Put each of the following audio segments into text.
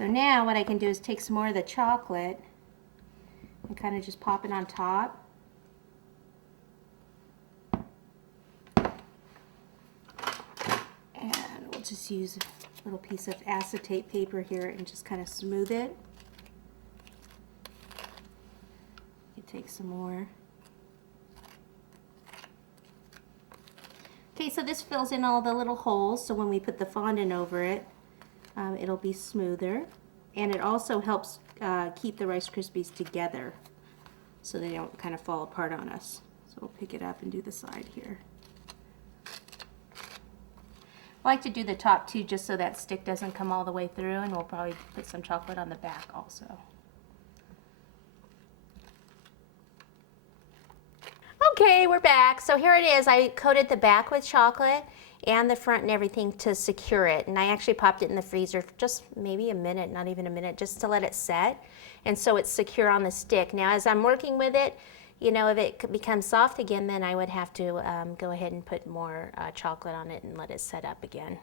So now what I can do is take some more of the chocolate and kind of just pop it on top. And we'll just use a little piece of acetate paper here and just kind of smooth it. You take some more. Okay, so this fills in all the little holes, so when we put the fondant over it, it'll be smoother. And it also helps keep the Rice Krispies together so they don't kind of fall apart on us. So we'll pick it up and do the side here. I like to do the top too, just so that stick doesn't come all the way through, and we'll probably put some chocolate on the back also. Okay, we're back. So here it is. I coated the back with chocolate and the front and everything to secure it. And I actually popped it in the freezer for just maybe a minute, not even a minute, just to let it set. And so it's secure on the stick. Now as I'm working with it, you know, if it becomes soft again, then I would have to go ahead and put more chocolate on it and let it set up again.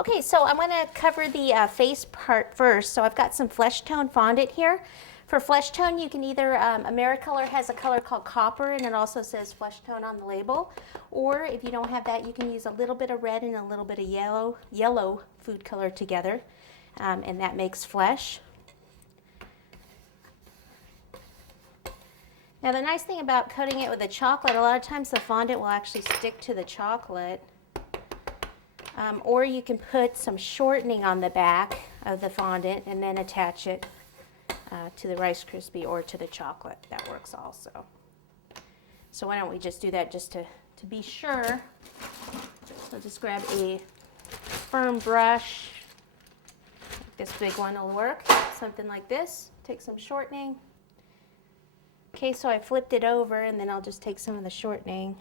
Okay, so I'm gonna cover the face part first. So I've got some flesh tone fondant here. For flesh tone, you can either, AmeriColor has a color called copper, and it also says flesh tone on the label. Or if you don't have that, you can use a little bit of red and a little bit of yellow food color together, and that makes flesh. Now the nice thing about coating it with the chocolate, a lot of times the fondant will actually stick to the chocolate. Or you can put some shortening on the back of the fondant and then attach it to the Rice Krispie or to the chocolate. That works also. So why don't we just do that just to be sure. So just grab a firm brush. This big one will work. Something like this. Take some shortening. Okay, so I flipped it over, and then I'll just take some of the shortening.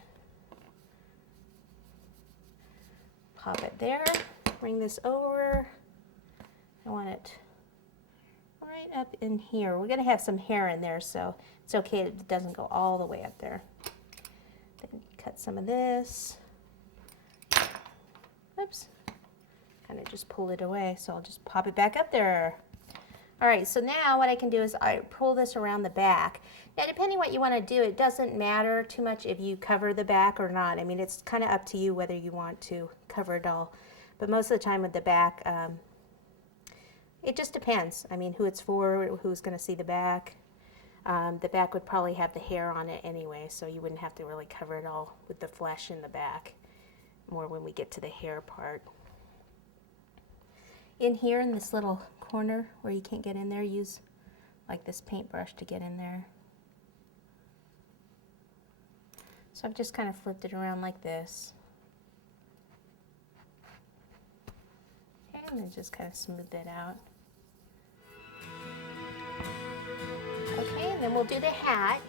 Pop it there. Bring this over. I want it right up in here. We're going to have some hair in there, so it's okay if it doesn't go all the way up there. Then cut some of this. Oops. Kind of just pull it away, so I'll just pop it back up there. All right, so now what I can do is I pull this around the back. Now, depending what you want to do, it doesn't matter too much if you cover the back or not. I mean, it's kind of up to you whether you want to cover it all. But most of the time with the back, it just depends. I mean, who it's for, who's going to see the back. The back would probably have the hair on it anyway, so you wouldn't have to really cover it all with the flesh in the back. More when we get to the hair part. In here in this little corner where you can't get in there, use like this paintbrush to get in there. So I've just kind of flipped it around like this. And then just kind of smooth it out. Okay, and then we'll do the hat.